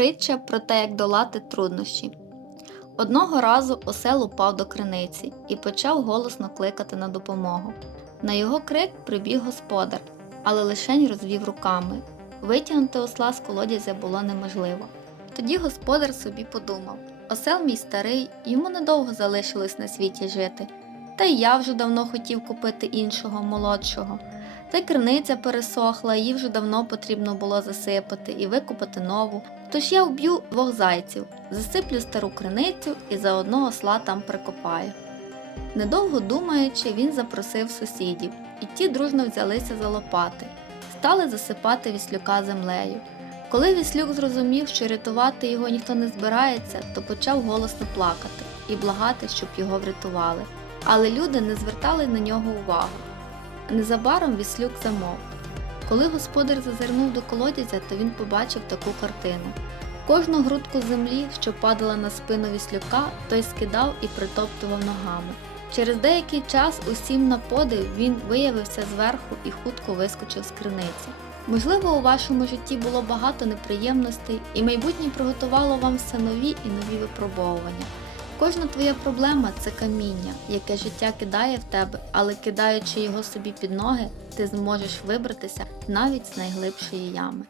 Притча про те, як долати труднощі. Одного разу осел упав до криниці і почав голосно кликати на допомогу. На його крик прибіг господар, але лишень розвів руками. Витягнути осла з колодязя було неможливо. Тоді господар собі подумав: осел мій старий, йому недовго залишилось на світі жити. Та й я вже давно хотів купити іншого, молодшого. Та й криниця пересохла, її вже давно потрібно було засипати і викупити нову. Тож я вб'ю двох зайців, засиплю стару криницю і заодно осла там прикопаю. Недовго думаючи, він запросив сусідів, і ті дружно взялися за лопати, стали засипати віслюка землею. Коли віслюк зрозумів, що рятувати його ніхто не збирається, то почав голосно плакати і благати, щоб його врятували. Але люди не звертали на нього увагу. Незабаром віслюк замовк. Коли господар зазирнув до колодязя, то він побачив таку картину. Кожну грудку землі, що падала на спину віслюка, той скидав і притоптував ногами. Через деякий час усім на подив він виявився зверху і хутко вискочив з криниці. Можливо, у вашому житті було багато неприємностей, і майбутнє приготувало вам все нові і нові випробовування. Кожна твоя проблема це каміння, яке життя кидає в тебе, але кидаючи його собі під ноги, ти зможеш вибратися навіть з найглибшої ями.